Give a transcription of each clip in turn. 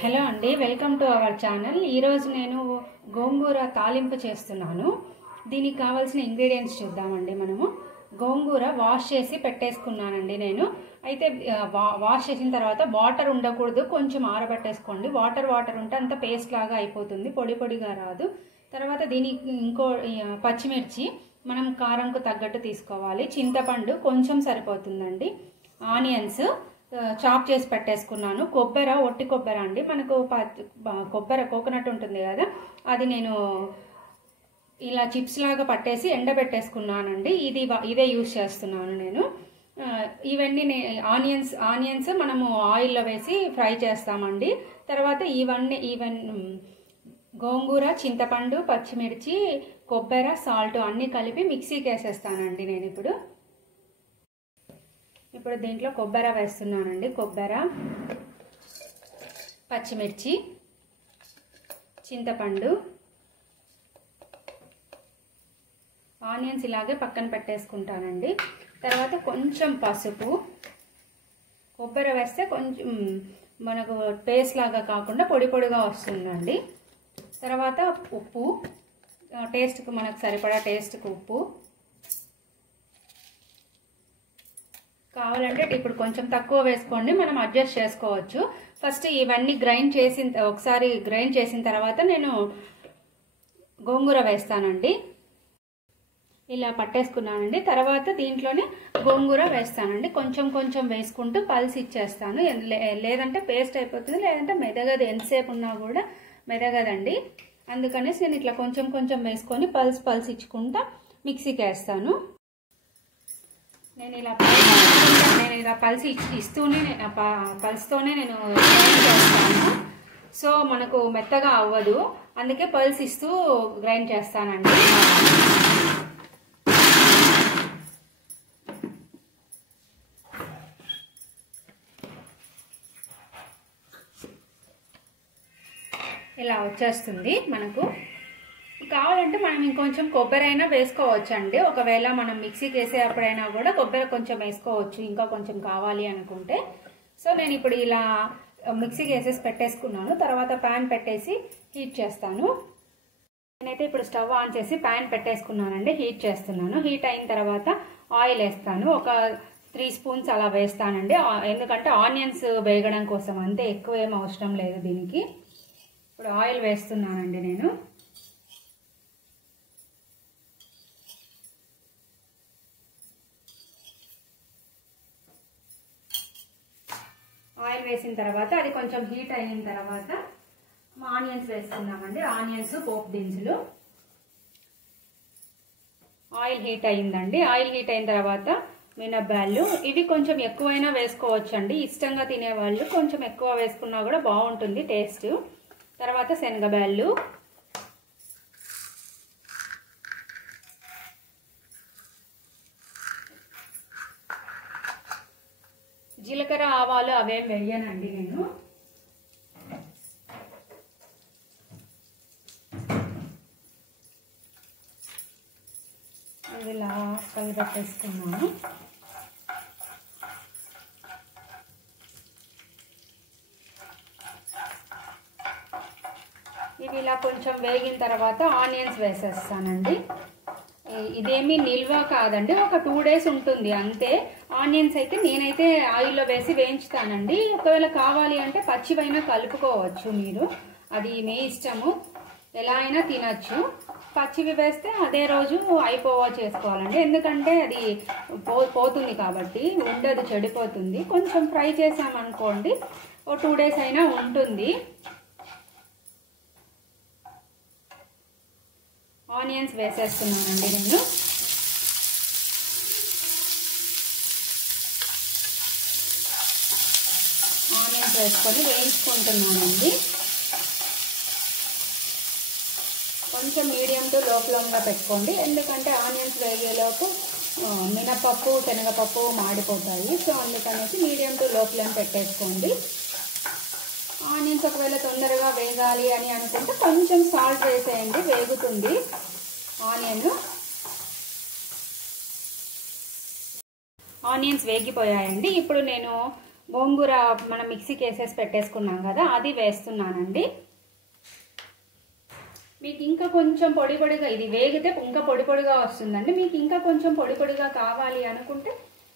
Hello అండి, welcome to our channel. ఈరోజు నేను గోంగూర తాలింపు చేస్తున్నాను. దీనికి కావాల్సిన ఇంగ్రీడియంట్స్ చూద్దామండి. మనము గోంగూర వాష్ చేసి పెట్టేసుకున్నానండి నేను. అయితే వాష్ చేసిన తర్వాత వాటర్ ఉండకూడదు, కొంచెం ఆరబెట్టేసుకోండి. వాటర్ ఉంటే అంత పేస్ట్ లాగా అయిపోతుంది, పొడి పొడిగా రాదు. తర్వాత దీనికి ఇంకో పచ్చిమిర్చి మనం కారంకు తగ్గట్టు తీసుకోవాలి. చింతపండు కొంచెం సరిపోతుందండి. ఆనియన్స్ చాప్ చేసి పెట్టేసుకున్నాను. కొబ్బరి, ఒట్టి కొబ్బరి అండి. మనకు కొబ్బరి కోకోనట్ ఉంటుంది కదా, అది నేను ఇలా చిప్స్ లాగా పట్టేసి ఎండబెట్టేసుకున్నానండి. ఇదే యూజ్ చేస్తున్నాను నేను. ఇవన్నీ ఆనియన్స్ మనము ఆయిల్లో వేసి ఫ్రై చేస్తామండి. తర్వాత ఇవన్నీ గోంగూర, చింతపండు, పచ్చిమిర్చి, కొబ్బరి, సాల్ట్ అన్నీ కలిపి మిక్సీకి వేసేస్తానండి నేను ఇప్పుడు దీంట్లో కొబ్బరి వేస్తున్నానండి. కొబ్బరి, పచ్చిమిర్చి, చింతపండు, ఆనియన్స్ ఇలాగే పక్కన పెట్టేసుకుంటానండి. తర్వాత కొంచెం పసుపు, కొబ్బరి వేస్తే కొంచెం మనకు పేస్ట్ లాగా కాకుండా పొడి పొడిగా వస్తుందండి. తర్వాత ఉప్పు, టేస్ట్కి మనకు సరిపడా టేస్ట్కి ఉప్పు కావాలంటే ఇప్పుడు కొంచెం తక్కువ వేసుకోండి, మనం అడ్జస్ట్ చేసుకోవచ్చు. ఫస్ట్ ఇవన్నీ ఒకసారి గ్రైండ్ చేసిన తర్వాత నేను గోంగూర వేస్తానండి. ఇలా పట్టేసుకున్నానండి. తర్వాత దీంట్లోనే గోంగూర వేస్తానండి. కొంచెం వేసుకుంటూ పల్స్ ఇచ్చేస్తాను. లేదంటే పేస్ట్ అయిపోతుంది, లేదంటే మెదగదు. ఎంతసేపు ఉన్నా కూడా మెదగదండి. అందుకనేసి నేను ఇట్లా కొంచెం వేసుకొని పల్స్ ఇచ్చుకుంటా మిక్సీకి వేస్తాను. నేను ఇలా పల్స్ ఇస్తూనే పల్స్తోనే నేను గ్రైండ్ చేస్తాను. సో మనకు మెత్తగా అవ్వదు, అందుకే పల్స్ ఇస్తూ గ్రైండ్ చేస్తానండి. ఇలా వచ్చేస్తుంది మనకు. కావాలంటే మనం ఇంకొంచెం కొబ్బరి అయినా వేసుకోవచ్చండి. ఒకవేళ మనం మిక్సీకి వేసేటప్పుడైనా కూడా కొబ్బరి కొంచెం వేసుకోవచ్చు, ఇంకా కొంచెం కావాలి అనుకుంటే. సో నేను ఇప్పుడు ఇలా మిక్సీకి వేసేసి పెట్టేసుకున్నాను. తర్వాత ప్యాన్ పెట్టేసి హీట్ చేస్తాను. నేనైతే ఇప్పుడు స్టవ్ ఆన్ చేసి ప్యాన్ పెట్టేసుకున్నానండి. హీట్ చేస్తున్నాను. హీట్ అయిన తర్వాత ఆయిల్ వేస్తాను. ఒక 3 స్పూన్స్ అలా వేస్తానండి. ఎందుకంటే ఆనియన్స్ వేగడం కోసం, అంతే, ఎక్కువ ఏం అవసరం లేదు దీనికి. ఇప్పుడు ఆయిల్ వేస్తున్నానండి నేను. ఆయిల్ వేసిన తర్వాత అది కొంచెం హీట్ అయిన తర్వాత ఆనియన్స్ వేసుకున్నామండి. ఆనియన్స్, పోపు దినుసులు. ఆయిల్ హీట్ అయిందండి. ఆయిల్ హీట్ అయిన తర్వాత మినప్పాలు. ఇవి కొంచెం ఎక్కువైనా వేసుకోవచ్చు అండి. ఇష్టంగా తినేవాళ్ళు కొంచెం ఎక్కువ వేసుకున్నా కూడా బాగుంటుంది టేస్ట్. తర్వాత శనగబ్యాళ్ళు, జీలకర్ర, ఆవాలు అవేం వేయనండి నేను. ఇలా కలిపెట్టేసుకున్నాను. ఇవి ఇలా కొంచెం వేగిన తర్వాత ఆనియన్స్ వేసేస్తానండి. ఇదేమీ నిల్వ కాదండి, ఒక 2 days ఉంటుంది అంతే. ఆనియన్స్ అయితే నేనైతే ఆయిల్లో వేసి వేయించుతానండి. ఒకవేళ కావాలి అంటే పచ్చివైనా కలుపుకోవచ్చు మీరు, అది మీ ఇష్టము. ఎలా అయినా తినచ్చు. పచ్చివి వేస్తే అదే రోజు చేసుకోవాలండి. ఎందుకంటే అది పోతుంది కాబట్టి, ఉండదు, చెడిపోతుంది. కొంచెం ఫ్రై చేసామనుకోండి ఓ 2 days అయినా ఉంటుంది. ఆనియన్స్ వేసేస్తున్నానండి నేను. ఆనియన్స్ వేసుకొని వేయించుకుంటున్నానండి. కొంచెం మీడియం టు లో ఫ్లేమ్గా పెట్టుకోండి, ఎందుకంటే ఆనియన్స్ వేగేలోపు మినపప్పు, శనగపప్పు మాడిపోతాయి. సో అందుకనేసి మీడియం టు లో ఫ్లేమ్ పెట్టేసుకోండి. ఆనియన్స్ ఒకవేళ తొందరగా వేగాలి అని అనుకుంటే కొంచెం సాల్ట్ వేసేయండి, వేగుతుంది ఆనియన్. ఆనియన్స్ వేగిపోయాయండి. ఇప్పుడు నేను గోంగూర మనం మిక్సీకి వేసేసి పెట్టేసుకున్నాం కదా, అది వేస్తున్నానండి. మీకు ఇంకా కొంచెం పొడి పొడిగా, ఇది వేగితే ఇంకా పొడి పొడిగా వస్తుందండి. మీకు ఇంకా కొంచెం పొడి పొడిగా కావాలి అనుకుంటే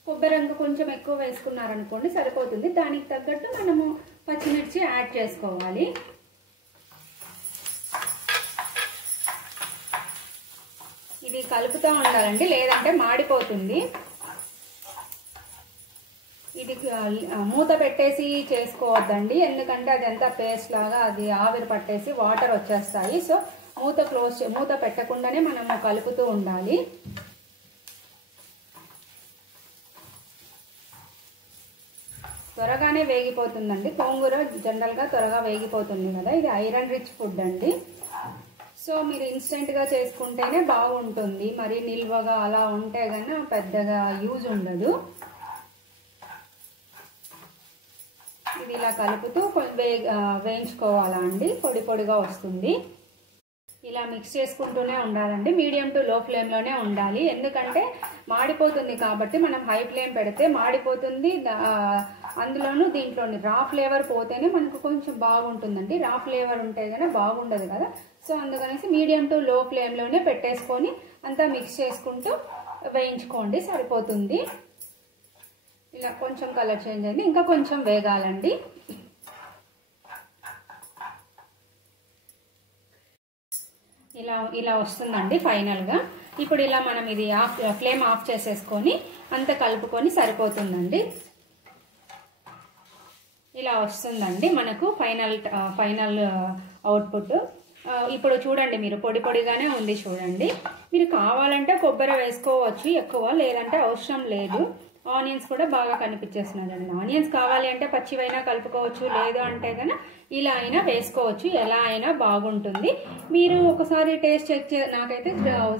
కొబ్బరి ఇంకా కొంచెం ఎక్కువ వేసుకున్నారనుకోండి సరిపోతుంది. దానికి తగ్గట్టు మనము పచ్చిమిర్చి యాడ్ చేసుకోవాలి. ఇది కలుపుతూ ఉండాలండి, లేదంటే మాడిపోతుంది. ఇది మూత పెట్టేసి చేసుకోవద్దండి, ఎందుకంటే అది ఎంత పేస్ట్ లాగా అది ఆవిరి పట్టేసి వాటర్ వచ్చేస్తాయి. సో మూత పెట్టకుండానే మనము కలుపుతూ ఉండాలి. త్వరగానే వేగిపోతుందండి. గోంగూర జనరల్గా త్వరగా వేగిపోతుంది కదా, ఇది ఐరన్ రిచ్ ఫుడ్ అండి. సో మీరు ఇన్స్టెంట్గా చేసుకుంటేనే బాగుంటుంది, మరి నిల్వగా అలా ఉంటే కన్నా పెద్దగా యూజ్ ఉండదు. ఇది ఇలా కలుపుతూ వేయించుకోవాలా అండి, పొడి పొడిగా వస్తుంది. ఇలా మిక్స్ చేసుకుంటూనే ఉండాలండి. మీడియం టు లో ఫ్లేమ్లోనే ఉండాలి, ఎందుకంటే మాడిపోతుంది కాబట్టి. మనం హై ఫ్లేమ్ పెడితే మాడిపోతుంది, అందులోనూ దీంట్లోని రా ఫ్లేవర్ పోతేనే మనకు కొంచెం బాగుంటుందండి. రా ఫ్లేవర్ ఉంటే కనుక బాగుండదు కదా. సో అందుకనేసి మీడియం టు లో ఫ్లేమ్లోనే పెట్టేసుకొని అంతా మిక్స్ చేసుకుంటూ వేయించుకోండి, సరిపోతుంది. ఇలా కొంచెం కలర్ చేంజ్ అయింది, ఇంకా కొంచెం వేగాలండి. ఇలా వస్తుందండి ఫైనల్గా. ఇప్పుడు ఇలా మనం ఇది ఫ్లేమ్ ఆఫ్ చేసేసుకొని అంత కలుపుకొని సరిపోతుందండి. ఇలా వస్తుందండి మనకు ఫైనల్ అవుట్పుట్. ఇప్పుడు చూడండి, మీరు పొడి పొడిగానే ఉంది చూడండి. మీరు కావాలంటే కొబ్బరి వేసుకోవచ్చు ఎక్కువ, లేదంటే అవసరం లేదు. ఆనియన్స్ కూడా బాగా కనిపించేస్తున్నారండి. ఆనియన్స్ కావాలి అంటే పచ్చివైనా కలుపుకోవచ్చు, లేదు అంటే కనుక ఇలా అయినా వేసుకోవచ్చు, ఎలా అయినా బాగుంటుంది. మీరు ఒకసారి టేస్ట్ నాకైతే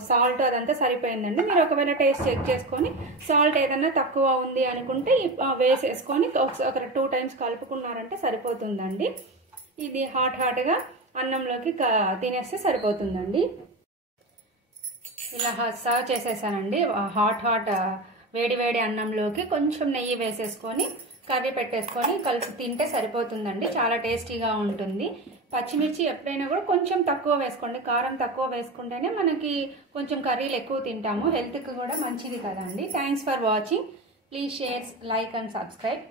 సాల్ట్ అదంతా సరిపోయిందండి. మీరు ఒకవేళ టేస్ట్ చెక్ చేసుకొని సాల్ట్ ఏదన్నా తక్కువ ఉంది అనుకుంటే వేసేసుకొని ఒక 2 టైమ్స్ కలుపుకున్నారంటే సరిపోతుందండి. ఇది హాట్గా అన్నంలోకి తినేస్తే సరిపోతుందండి. ఇలా సర్వ్ చేసేసానండి. హాట్ వేడి అన్నంలోకి కొంచెం నెయ్యి వేసేసుకొని కర్రీ పెట్టేసుకొని కలిపి తింటే సరిపోతుందండి. చాలా టేస్టీగా ఉంటుంది. పచ్చిమిర్చి ఎప్పుడైనా కూడా కొంచెం తక్కువ వేసుకోండి, కారం తక్కువ వేసుకుంటేనే మనకి కొంచెం కర్రీలు ఎక్కువ తింటాము, హెల్త్కి కూడా మంచిది కదండి. Thanks for watching. Please share, like and subscribe.